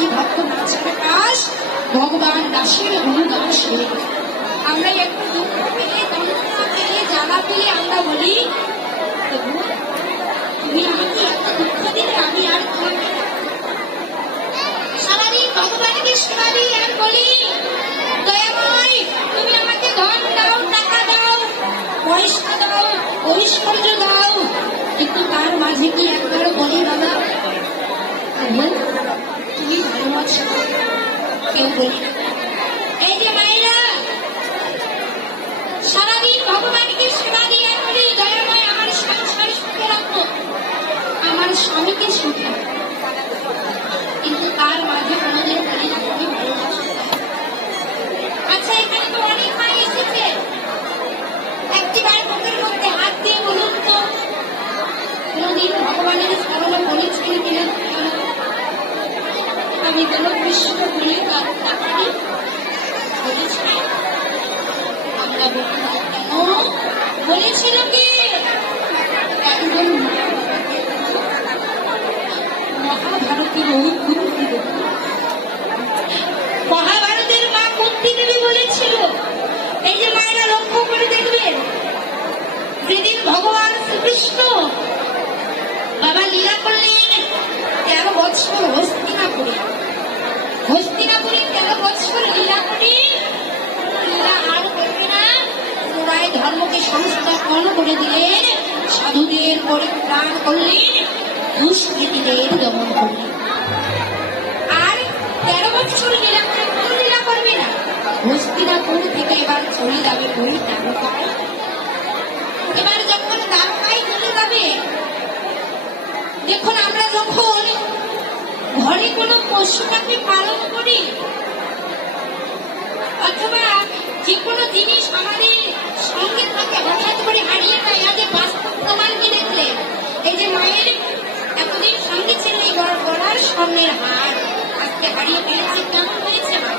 এই ভক্ত নাচের কাজ ভগবান দাসের অনুদান আমরা একটু দুঃখ পেলে আমরা বলি তুমি আমাকে এত দুঃখ দিলে, আমি আর সারাদিন ভগবানকে আর বলি, দয়াময়, তুমি আমাকে ধন দাও, টাকা দাও, পয়সা দাও, ঐশ্বর্য দাও। কিন্তু তার মাঝে কি একবার বলি বাবা প্রভু তুমি ভালো আছো না এই যে মায়েরা, সারাদিন ভগবানকে সেবা দিয়ে বলি দয়াময় আমার সংসার সুখে রাখো। আমার স্বামীকে সুখে কিন্তু তার মাঝে কোনোদিন বলি আচ্ছা এখানে তো অনেক মাই এসেছে। একটিবার বুকের মধ্যে হাত দিয়ে বলুন তো, কোনোদিন ভগবানের স্মরণে বলেছেন কিনা? আমি যেন কৃষ্ণ বলি তার টাকাটি বলেছি আমরা বলি না কেন বলেছিল কি? মহাভারতের ওই কুন্তি দেবী। মহাভারতের মা কুন্তি দেবী বলেছিল এই যে মায়েরা লক্ষ্য করে দেখবেন যেদিন ভগবান শ্রীকৃষ্ণ বাবা লীলা করলেন তেরো বছর হস্তিনাপুরে হস্তিনাপুরে তেরো বছর লীলা করে লীলা আর করবে না পুনরায় ধর্মকে সংস্থাপন করে দিলেন, সাধুদের পরিত্রাণ করলেন, দুষ্কৃতীদের দমন করলেন। আর তেরো বছর হস্তিনাপুর থেকে এবার চলে যাবে ওই এবার যখন দ্বারকায় চলে যাবে, দেখুন আমরা যখন ঘরে কোনো পশু পাখি পালন করি, অথবা যে কোনো জিনিস আমাদের সঙ্গে থাকে, হঠাৎ করে হারিয়ে যায় আজ বাস্তব প্রমাণ কি দেখলেন এই যে মায়ের এতদিন সঙ্গে ছিল এই গড়ার স্বর্ণের হার, আজকে হারিয়ে ফেলেছে, কেমন হয়েছে মা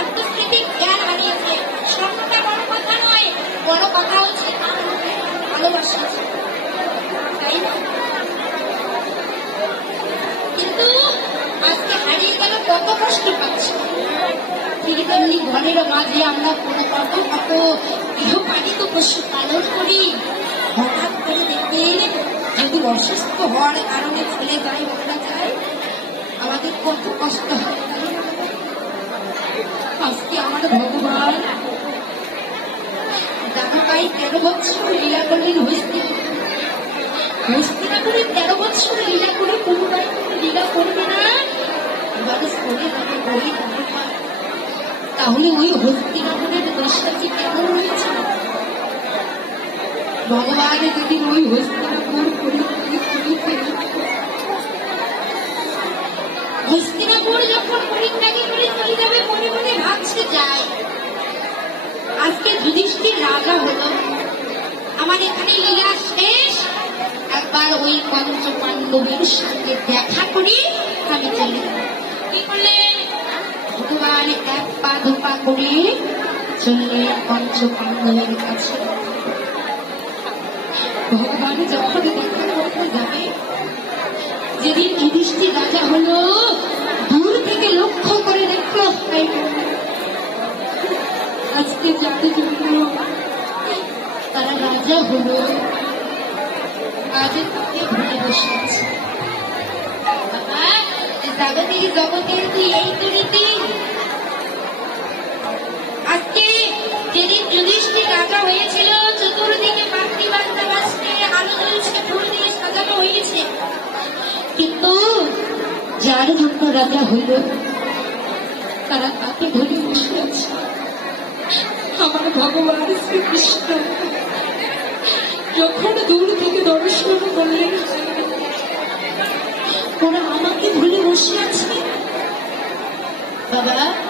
আত্মস্মৃতিক জ্ঞান হারিয়েছে স্বর্ণটা বড় কথা নয়, বড় কথা হচ্ছে ভালোবাসা তাই না? কষ্ট পাচ্ছি ঠিক তেমনি ঘরের মাঝে আমরা কোনো কত কত গৃহপালিত পশু পালন করি, হঠাৎ করে দেখবেন যদি অসুস্থ হওয়ার কারণে চলে যায় মারা যায়, আমাদের কত কষ্ট হয় না? আজকে আমার ভগবান দাদাকাই তেরো বছর লীলা করলেন হস্তি হস্তিনাপুরে তেরো বছর লীলা করে পুনরায় লীলা করবে না যাবে ওই তাহলে ওই হস্তিনাপুরের দশটা কি কেমন হয়েছে? ভগবান যদি ওই হস্তিনাপুর হস্তিনাপুর যখন পরিত্যাগী করে চলে যাবে মনে মনে ভাবছে যায় আজকে যুধিষ্ঠির রাজা হলো। আমার এখানে লীলা শেষ। একবার ওই পঞ্চ পাণ্ডবের সঙ্গে দেখা করি, আমি চলে কি করলেন? ভগবান এক পা দুপা করে চললেন পঞ্চ কাছে। ভগবান যখন দেখা করতে যাবে যেদিন যুধিষ্ঠির রাজা হলো দূর থেকে লক্ষ্য করে দেখল আজকে যাদের জন্য তারা রাজা হলো আজ তাকে ভুলে বসে আছে। বাবা, জাগতিক জগতের তুই এই করিতি যার রাজা হইল। তারা তাকে ধরে বসে আছে। আমার ভগবান শ্রীকৃষ্ণ, যখন দূর থেকে দর্শন করলেন, ওরা আমাকে ভুলে বসে আছে। বাবা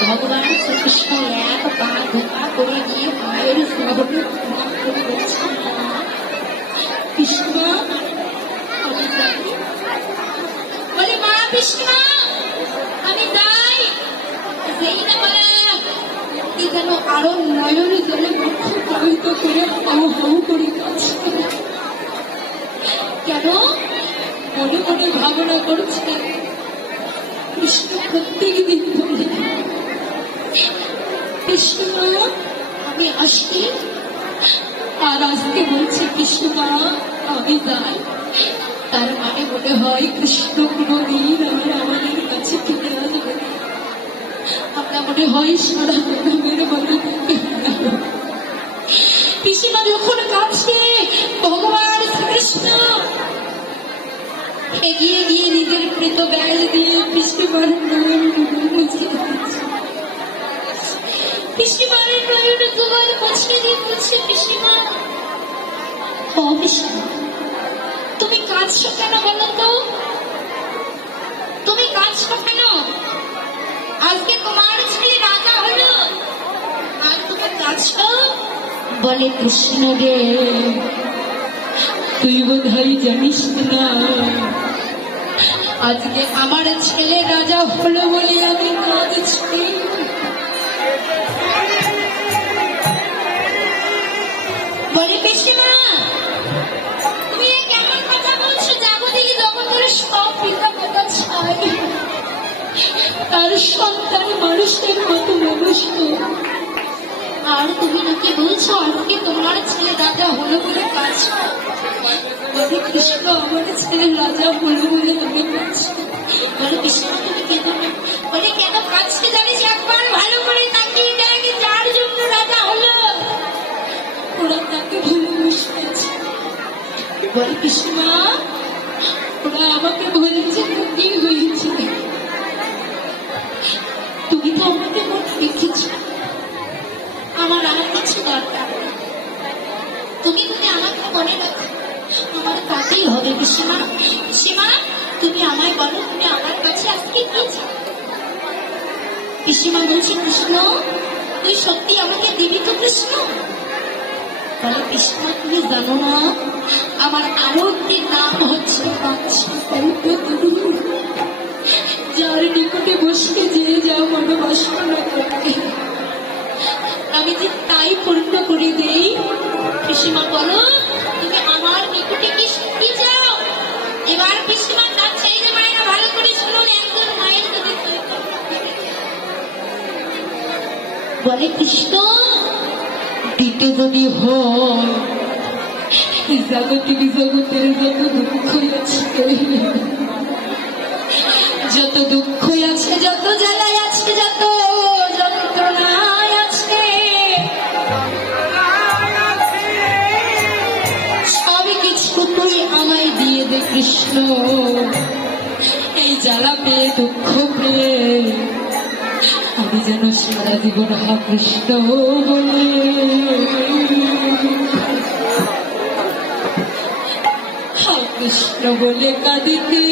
ভগবান শ্রীকৃষ্ণ এক পা ধোপা করে গিয়ে যেন আরও নয়ন জলে মুখ প্রবাহিত করে হাউ হাউ কেন? মনে মনে ভাবনা করছে, কৃষ্ণ প্রত্যেক কৃষ্ণ আমি আসি। আর আজকে বলছে, কৃষ্ণ আমি যাই। তার মানে মনে হয় কৃষ্ণ কোনদিন আর আমাদের কাছে ফিরে আসবে। আমরা মনে হয় জগমের মনে পিসিমা যখন কাছে ভগবান শ্রীকৃষ্ণ! এগিয়ে গিয়ে নিজের কৃত ব্যাগ দিয়ে পিসিমার নয়ন তুমি কাঁদছো কেন বলো তো? তুমি কাঁদছো কেন? আজকে তোমার ছেলে রাজা হলো। আর তুমি কাঁদছো? বলে কৃষ্ণ রে, তুই বোধ হয় জানিস না, আজকে আমার ছেলে রাজা হলো বলে আমি কাঁদছি। তার সন্তান মানুষের মতো মানুষ। আর তুমি নাকি বলছো আজকে তোমার ছেলে রাজা হলো বলে কাজ বলে কৃষ্ণ আমার ছেলে রাজা হলো বলে মনে করছে বলে কৃষ্ণ, তুমি কেন বলে, কেন কাজকে ওরা আমাকে তুমি তো আমাকে মনে রেখেছ আমার আর কিছু দরকার। তুমি যদি আমাকে মনে রাখো, আমার তাতেই হবে পিসিমা পিসিমা তুমি আমায় বলো, তুমি আমার কাছে আজকে কি চাও? পিসিমা বলছে, কৃষ্ণ, তুই সত্যি আমাকে দিবি তো কৃষ্ণ বলে কৃষ্ণ তুমি জানো না। আমার নাম হচ্ছে যার নিকটে বসে যে যা করে আমি যে তাই পূর্ণ করে দেই পিসিমা বলো, তুমি আমার নিকটে কি চাও। এবার পিসিমা এই মায়েরা ভালো করে শুনুন, একজন মায়ের বলে কৃষ্ণ দিতে যদি হয় জগতের যত দুঃখ আছে, যত দুঃখ আছে, যত জ্বালায় আছে, যত কৃষ্ণ। এই জ্বালা পেয়ে দুঃখ পেয়ে আমি যেন সারা জীবন আকৃষ্ট বলে হা বলে কাঁদিতে